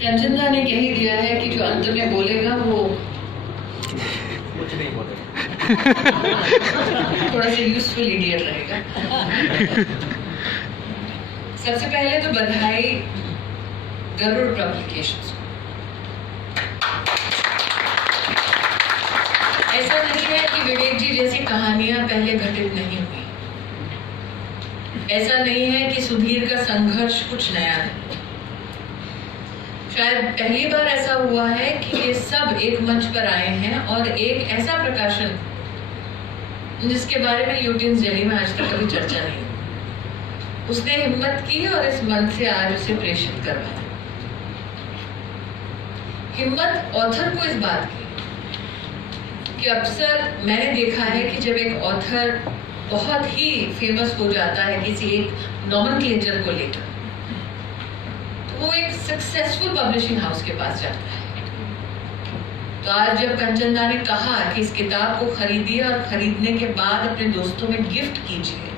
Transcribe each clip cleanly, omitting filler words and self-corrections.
कंचना ने कह ही दिया है कि जो अंत में बोलेगा वो कुछ नहीं बोलेगा। थोड़ा सा यूजफुल इडियट रहेगा। सबसे पहले तो बधाई गरुड़ पब्लिकेशंस को। ऐसा नहीं है कि विवेक जी जैसी कहानियां पहले घटित नहीं हुई। ऐसा नहीं है कि सुधीर का संघर्ष कुछ नया है। शायद पहली बार ऐसा हुआ है कि ये सब एक मंच पर आए हैं और एक ऐसा प्रकाशन जिसके बारे में यूटिन्स दिल्ली में आज तक कभी चर्चा नहीं हुई, उसने हिम्मत की और इस मंच से आज उसे प्रेषित करवाया। हिम्मत ऑथर को इस बात की कि अक्सर मैंने देखा है कि जब एक ऑथर बहुत ही फेमस हो जाता है किसी एक नॉमेनक्लेचर को लेकर, तो वो एक सक्सेसफुल पब्लिशिंग हाउस के पास जाता है। तो आज जब कंचना ने कहा कि इस किताब को खरीदिए और खरीदने के बाद अपने दोस्तों में गिफ्ट कीजिए,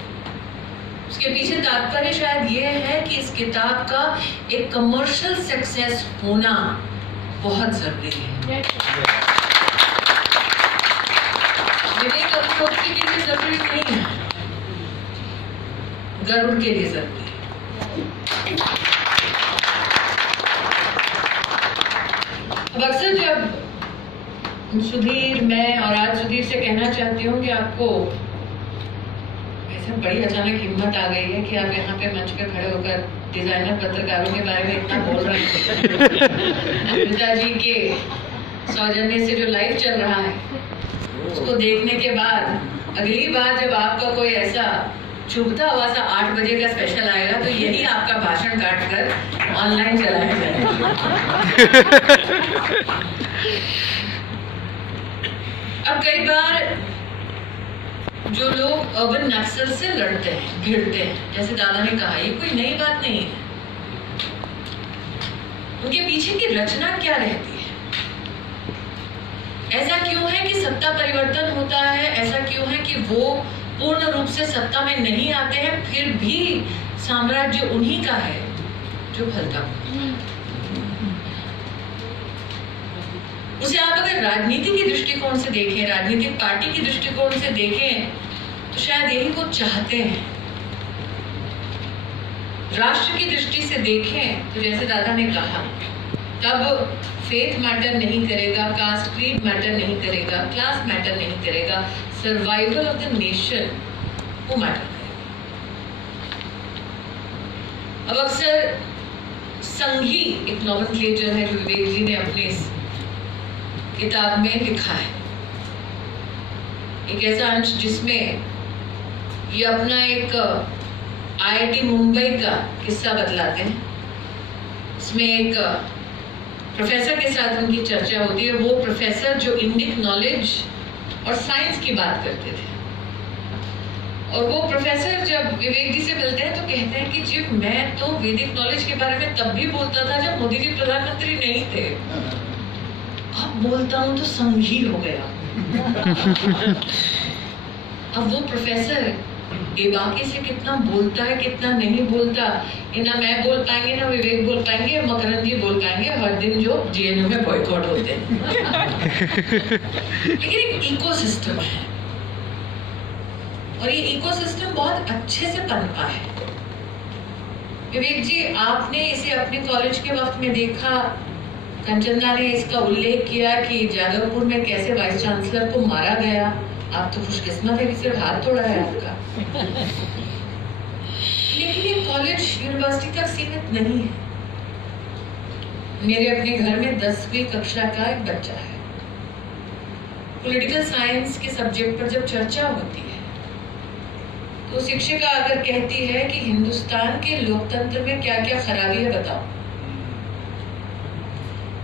उसके पीछे तात्पर्य शायद ये है कि इस किताब का एक कमर्शियल सक्सेस होना बहुत जरूरी है। विवेक अग्निहोत्री के लिए जरूरी नहीं है, गरुड़ के लिए जरूरी है। अब अक्सर जब सुधीर, मैं और आज सुधीर से कहना चाहती हूँ कि आपको ऐसे बड़ी अचानक हिम्मत आ गई है कि आप यहाँ पे मंच पे खड़े होकर डिजाइनर पत्रकारों के बारे में इतना बोल रहे हैं। पिताजी के सौजन्य से जो लाइव चल रहा है उसको देखने के बाद अगली बार जब आपका कोई ऐसा चुभता हुआ सा 8 बजे का स्पेशल आएगा तो यही आपका भाषण काट कर ऑनलाइन चलाया जाएगा। अब कई बार जो लोग अर्बन नक्सल से लड़ते हैं, भिड़ते हैं, जैसे दादा ने कहा, ये कोई नई बात नहीं है। उनके पीछे की रचना क्या रहती है? ऐसा क्यों है कि सत्ता परिवर्तन होता है? ऐसा क्यों है कि वो पूर्ण रूप से सत्ता में नहीं आते हैं, फिर भी साम्राज्य उन्हीं का है जो फलता? उसे आप अगर राजनीति की दृष्टिकोण से देखें, राजनीतिक पार्टी की दृष्टिकोण से देखें, तो शायद यही वो चाहते हैं। राष्ट्र की दृष्टि से देखें तो जैसे दादा ने कहा, तब फेथ मैटर नहीं करेगा, कास्ट क्रीड मैटर नहीं करेगा, क्लास मैटर नहीं करेगा, सर्वाइवल ऑफ द नेशन वो मैटर करेगा। अब अक्सर संघी एक नॉमेनक्लेचर है जो विवेक जी ने अपने इस किताब में लिखा है, एक ऐसा अंश जिसमें ये अपना एक IIT मुंबई का किस्सा बतलाते हैं। इसमें एक प्रोफेसर के साथ उनकी चर्चा होती है। वो प्रोफेसर जो इंडिक नॉलेज और साइंस की बात करते थे, और वो प्रोफेसर जब विवेक जी से मिलते हैं तो कहते हैं कि जी मैं तो वैदिक नॉलेज के बारे में तब भी बोलता था जब मोदी जी प्रधानमंत्री नहीं थे, अब बोलता हूं तो संघी हो गया। अब वो प्रोफेसर बेबाकी से कितना बोलता है, कितना नहीं बोलता, ना मैं बोल पाएंगे, ना विवेक बोल पाएंगे, मकरंद जी बोल पाएंगे हर दिन जो JNU में बॉयकॉट होते हैं। लेकिन एक इकोसिस्टम है और ये इकोसिस्टम बहुत अच्छे से पनपा है। विवेक जी, आपने इसे अपने कॉलेज के वक्त में देखा। कंचना ने इसका उल्लेख किया कि जादवपुर में कैसे वाइस चांसलर को मारा गया। आप तो खुशकिस्मत है कि सिर्फ हाथ तोड़ा है आपका। लेकिन ये कॉलेज यूनिवर्सिटी तक सीमित नहीं है। मेरे अपने घर में 10वीं कक्षा का एक बच्चा है। पॉलिटिकल साइंस के सब्जेक्ट पर जब चर्चा होती है तो शिक्षिका आकर कहती है कि हिंदुस्तान के लोकतंत्र में क्या क्या खराबी है बताओ,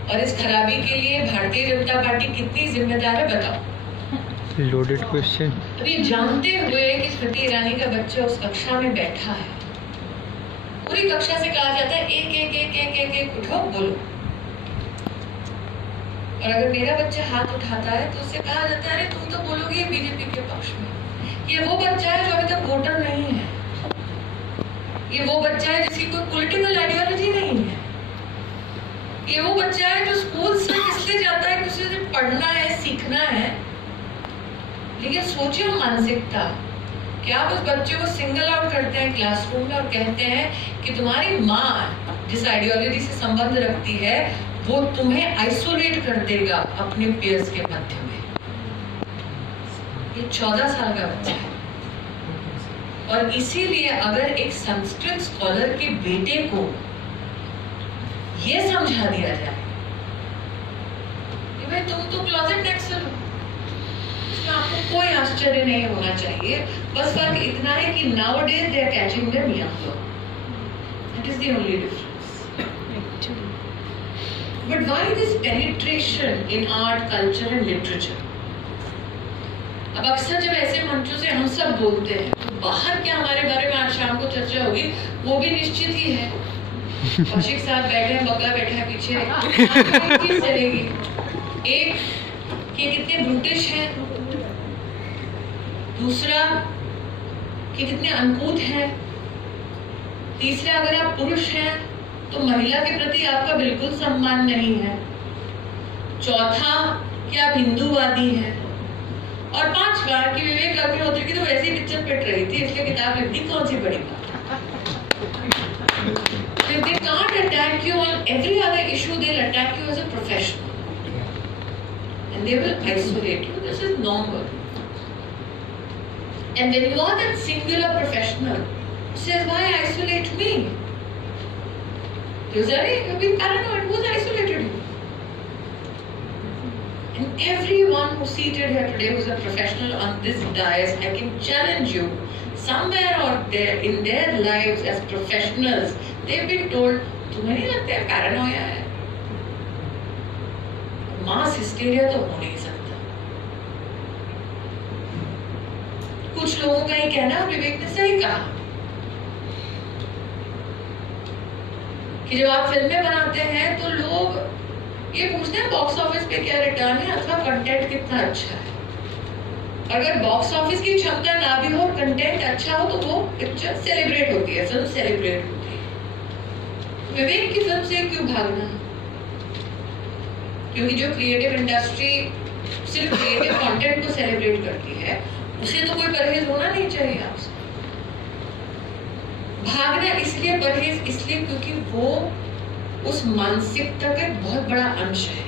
और इस खराबी के लिए भारतीय जनता पार्टी कितनी जिम्मेदार है बताओ। Loaded question. अब ये जानते हुए कि स्मृति ईरानी का बच्चा उस कक्षा में बैठा है, पूरी कक्षा से कहा जाता है एक एक एक एक एक एक उठो बोलो, और अगर मेरा बच्चा हाथ उठाता है तो उससे कहा जाता है अरे तुम तो बोलोगे बीजेपी के पक्ष में। ये वो बच्चा है जो अभी तक वोटर नहीं है, ये वो बच्चा है जिसकी कोई पॉलिटिकल आइडियोलॉजी नहीं है, ये वो बच्चा है जो स्कूल से इसलिए जाता है कि उसे पढ़ना है, सीखना है, लेकिन सोचिए मानसिकता कि आप उस बच्चे को सिंगल आउट करते हैं क्लासरूम में और कहते हैं कि तुम्हारी माँ जिस आइडियोलॉजी से संबंध रखती है वो तुम्हें आइसोलेट कर देगा अपने पीयर्स के मध्य में। ये 14 साल का बच्चा है और इसीलिए अगर एक संस्कृत स्कॉलर के बेटे को ये समझा दिया जाए कि भाई तुम तो क्लोजेट नेक्सल हो, इसमें आपको कोई आश्चर्य नहीं होना चाहिए, बस फर्क इतना है कि nowadays they are catching them younger. That is the only difference. But why this penetration in art, culture and literature? अब अक्सर जब ऐसे मंचों से हम सब बोलते हैं तो बाहर क्या हमारे बारे में आज शाम को चर्चा होगी वो भी निश्चित ही है। कौशिक साहब बैठे हैं, बगला बैठा है पीछे, एक चीज चलेगी, एक कि कितने ब्रूटिश हैं, दूसरा कि कितने अनकूथ हैं, तीसरा अगर आप पुरुष हैं तो महिला के प्रति आपका बिल्कुल सम्मान नहीं है, चौथा कि आप हिंदूवादी हैं, और पांचवा कि विवेक अग्निहोत्री की तो वैसी पिक्चर पिट रही थी इसलिए किताब लिखनी कौन सी बड़ी बात। If they can't attack you on every other issue, they'll attack you as a professional. And they will isolate you. This is normal. And when you are that singular professional who says, why isolate me? You say, you're being paranoid. Who's isolated you? And everyone who's seated here today who's a professional on this dais, I can challenge you, somewhere out there in their lives as professionals, they've been told, तुम्हें नहीं लगता है पैरानोया है? मास हिस्टीरिया तो हो नहीं सकता। कुछ लोगों का ये कहना विवेक ने सही कहा कि जब आप फिल्में बनाते हैं तो लोग ये पूछते हैं बॉक्स ऑफिस पे क्या रिटर्न है अथवा कंटेंट कितना अच्छा है। अगर बॉक्स ऑफिस की क्षमता ना भी हो और कंटेंट अच्छा हो तो वो पिक्चर सेलिब्रेट होती है, फिल्म सेलिब्रेट होती है। विवेक की फिल्म से क्यों भागना? क्योंकि जो क्रिएटिव इंडस्ट्री सिर्फ क्रिएटिव कंटेंट को सेलिब्रेट करती है उसे तो कोई परहेज होना नहीं चाहिए आपसे। भागना इसलिए परहेज इसलिए क्योंकि वो उस मानसिकता का एक बहुत बड़ा अंश है।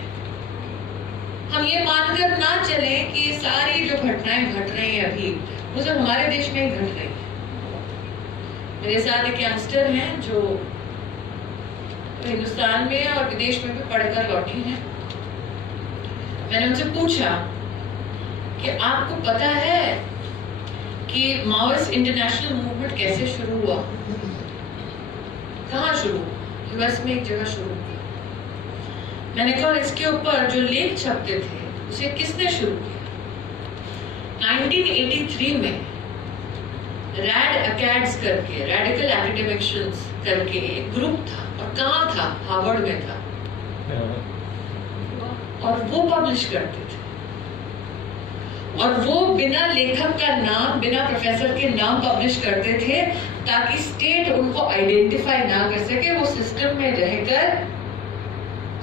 हम ये मानकर ना चले कि ये सारी जो घटनाएं घट रही हैं अभी वो सब हमारे देश में ही घट रही है। मेरे साथ एक यंगस्टर हैं जो हिंदुस्तान में और विदेश में भी पढ़कर लौटी हैं। मैंने उनसे पूछा कि आपको पता है कि माओइस्ट इंटरनेशनल मूवमेंट कैसे शुरू हुआ? कहाँ शुरू? यूएस में एक जगह शुरू हुआ। मैंने कहा इसके ऊपर जो लेख छपते थे उसे किसने शुरू किया? 1983 में रैड अकैड्स करके रेडिकल एकेडमिशियंस करके एक ग्रुप था और कहाँ था? हार्वर्ड में था और वो पब्लिश करते थे और वो बिना लेखक का नाम बिना प्रोफेसर के नाम पब्लिश करते थे ताकि स्टेट उनको आइडेंटिफाई ना कर सके। वो सिस्टम में रहकर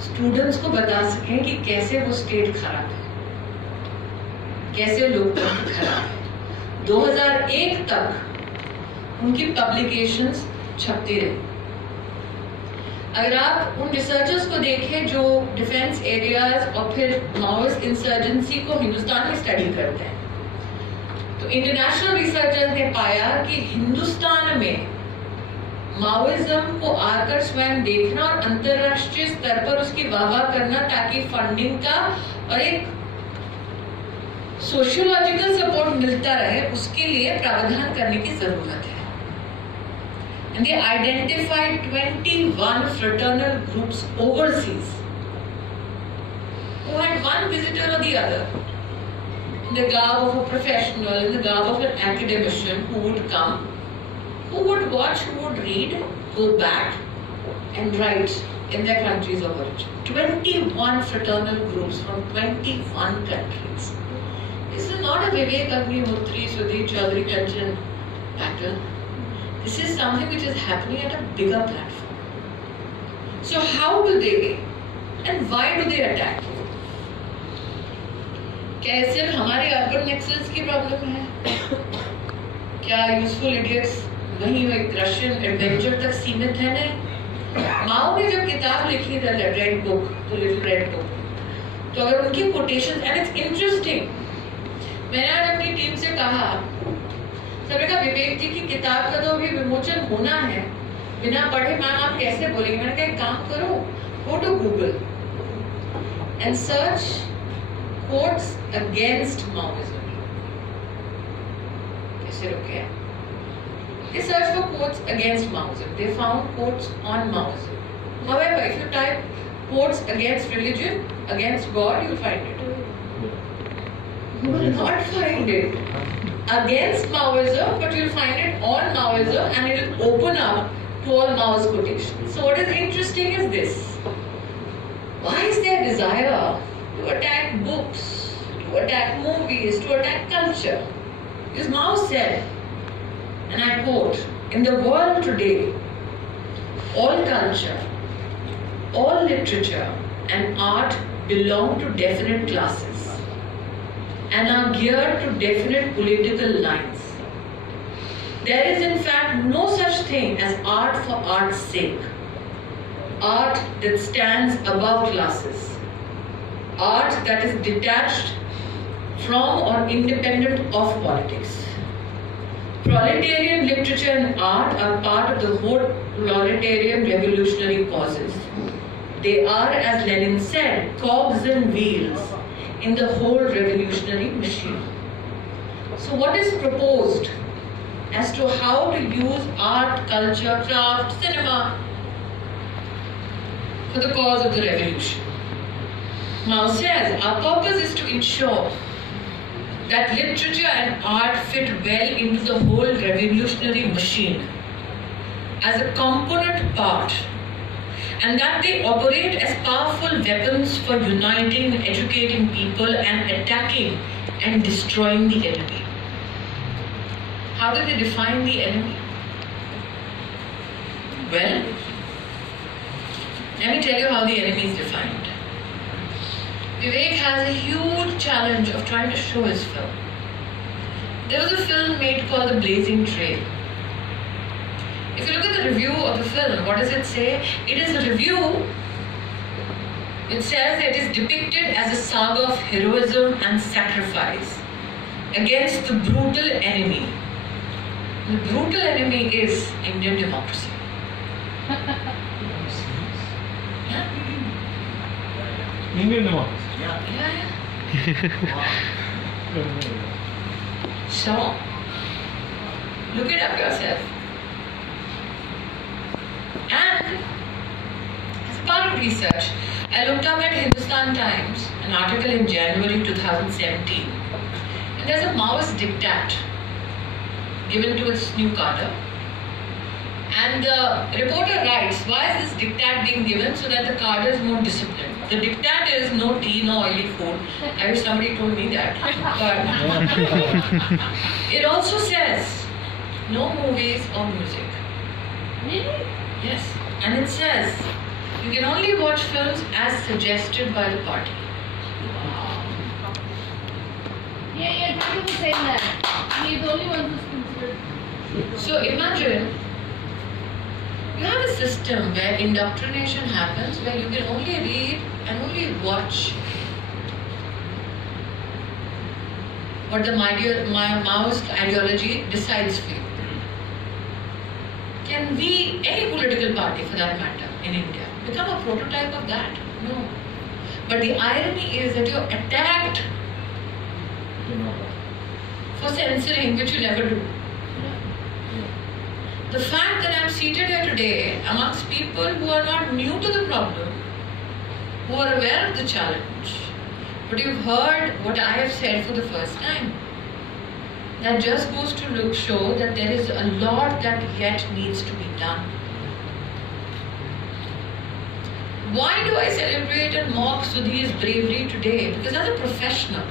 स्टूडेंट्स को बता सकें कि कैसे वो स्टेट खराब है, कैसे लोकतंत्र खराब है। 2001 तक उनकी पब्लिकेशंस छपती रही। अगर आप उन रिसर्चर्स को देखें जो डिफेंस एरियाज और फिर माओइस्ट इंसर्जेंसी को हिंदुस्तान में स्टडी करते हैं तो इंटरनेशनल रिसर्चर्स ने पाया कि हिंदुस्तान में माओइज्म को आकर स्वयं देखना और अंतरराष्ट्रीय स्तर पर उसकी वाहवाह करना ताकि फंडिंग का और एक सोशियोलॉजिकल सपोर्ट मिलता रहे उसके लिए प्रावधान करने की जरूरत है। And they identified 21 fraternal groups overseas who had one visitor or the other in the garb of a professional, in the garb of an academician who would come, who would watch, who would read, go back and write in their countries of origin. 21 fraternal groups from 21 countries. This is not a Vivek Agnihotri, Sudhir Chaudhary Kanchan pattern. This is something which is happening at a bigger platform. So how do they And why do they attack? क्या ये सिर्फ हमारे अर्बन नेक्सल्स की प्रॉब्लम है? क्या useful idiots वहीं एक रशियन एडवेंचर तक सीमित है? नहीं। माओ ने जब किताब लिखी the red book, the little red book, तो अगर उनकी कोटेशन, एंड इट्स इंटरेस्टिंग, मैंने आज अपनी टीम से कहा, सबने कहा विवेक जी की किताब का तो अभी विमोचन होना है, बिना पढ़े मैम आप कैसे बोलेंगे? मैंने कहा एक काम करो, go to Google and search quotes against Maoism. कैसे रुके? They searched for quotes against Maoism. They found quotes on Maoism. However, if you type quotes against religion, against God, you'll find it. You will not find it against Maoism, but you'll find it on Maoism, and it will open up to all Mao's quotations. So what is interesting is this. Why is there desire to attack books, to attack movies, to attack culture? Because Mao said, and I quote, "In the world today, all culture, all literature and art belong to definite classes and are geared to definite political lines. There is in fact no such thing as art for art's sake, art that stands above classes, art that is detached from or independent of politics. Proletarian literature and art are part of the whole proletarian revolutionary causes. They are, as Lenin said, cogs and wheels in the whole revolutionary machine." So what is proposed as to how to use art, culture, craft, cinema for the cause of the revolution? Mao says, our purpose is to ensure that literature and art fit well into the whole revolutionary machine as a component part, and that they operate as powerful weapons for uniting and educating people and attacking and destroying the enemy. How do they define the enemy? Well, let me tell you how the enemy is defined. Vivek has a huge challenge of trying to show his film. There was a film made called The Blazing Trail. If you look at the review of the film, what does it say? It is a review. It says it is depicted as a saga of heroism and sacrifice against the brutal enemy. The brutal enemy is Indian democracy. Yeah? Indian democracy. Yeah. So, look it up yourself. And as part of research, I looked up at Hindustan Times, an article in January 2017. And there's a Maoist diktat given to its new cadre. And the reporter writes, why is this diktat being given? So that the cadre is more disciplined. The diktat is no tea, no oily food. I wish somebody told me that. But it also says no movies or music. Really? Yes. And it says you can only watch films as suggested by the party. Yeah, people were saying that. We're the only ones who's considered. So imagine you have a system where indoctrination happens, where you can only read and only watch what the Maoist ideology decides for you. Can we, any political party for that matter in India, become a prototype of that? No. But the irony is that you're attacked for censoring, which you never do. The fact that I'm seated here today amongst people who are not new to the problem, who are aware of the challenge, but you've heard what I have said for the first time, that just goes to show that there is a lot that yet needs to be done. Why do I celebrate and mock Sudhir's bravery today? Because as a professional,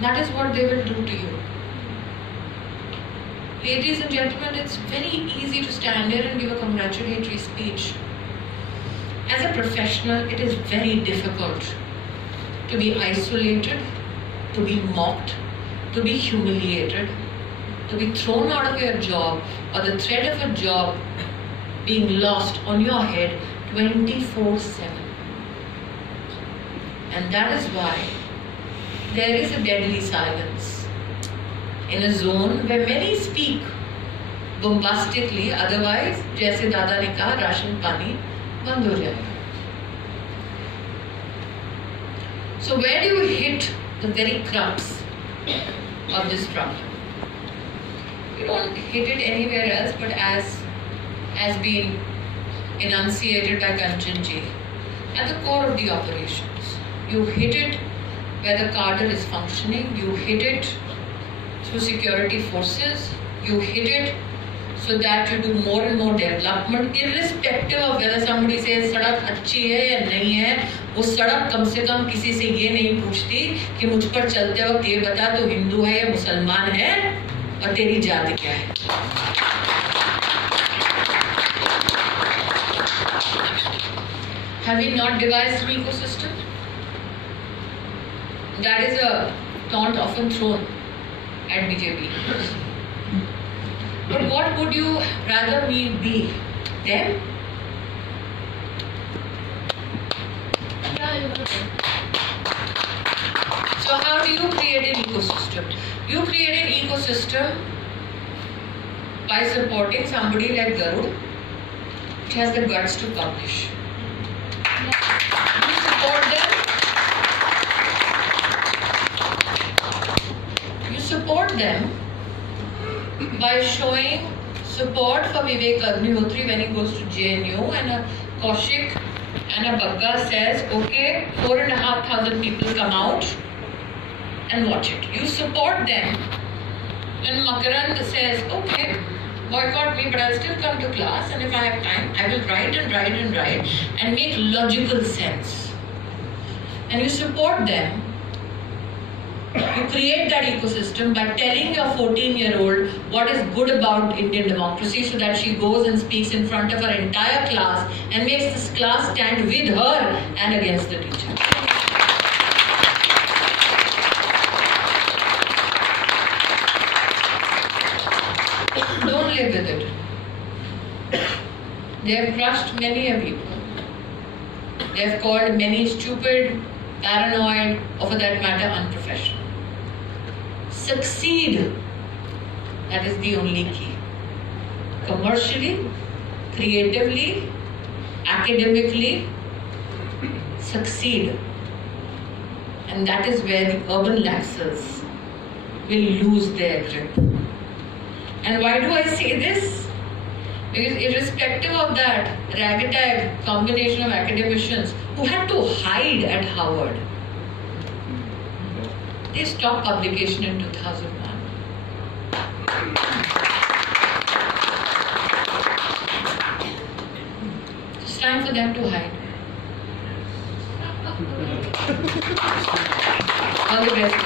that is what they will do to you. Ladies and gentlemen, it's very easy to stand here and give a congratulatory speech as a professional, it is very difficult to be isolated, to be mocked, to be humiliated, to be thrown out of your job, or the threat of a job being lost on your head 24/7. And that is why there is a deadly silence in a zone where many speak bombastically, otherwise, जैसे दादा ने कहा, राशन पानी बंद हो जाएगा. So where do you hit the very crux of this problem? You don't hit it anywhere else, but as being enunciated by Kanchan ji, at the core of the operations. You hit it where the cadre is functioning. You hit it through security forces. You hit it so that you do more and more development, irrespective of whether somebody says सड़क अच्छी है या नहीं है. वो सड़क कम से कम किसी से ये नहीं पूछती कि मुझ पर चलते वक्त ये बता तो हिंदू है या मुसलमान है और तेरी जाति क्या है. Have we not devised an ecosystem? That is a taunt often thrown at BJP. But what would you rather me be? Them? So how do you create an ecosystem? You create an ecosystem by supporting somebody like Garud, which has the guts to publish. You support them. You support them by showing support for Vivek Agnihotri when he goes to JNU, and a Kaushik and a Bagga says, okay, 4,500 people come out and watch it. You support them. And Makarand says, okay, boycott me, but I'll still come to class, and if I have time, I will write and write and write and make logical sense. And you support them. You create that ecosystem by telling your 14-year-old what is good about Indian democracy, so that she goes and speaks in front of her entire class and makes this class stand with her and against the teacher. Don't live with it. They have crushed many a people. They have called many stupid, paranoid, or for that matter, unprofessional. Succeed. That is the only key. Commercially, creatively, academically, succeed. And that is where the urban Naxals will lose their grip. And why do I say this? Because irrespective of that ragtag combination of academicians who had to hide at Harvard, they stopped publication in 2001. It's time for them to hide. All the best.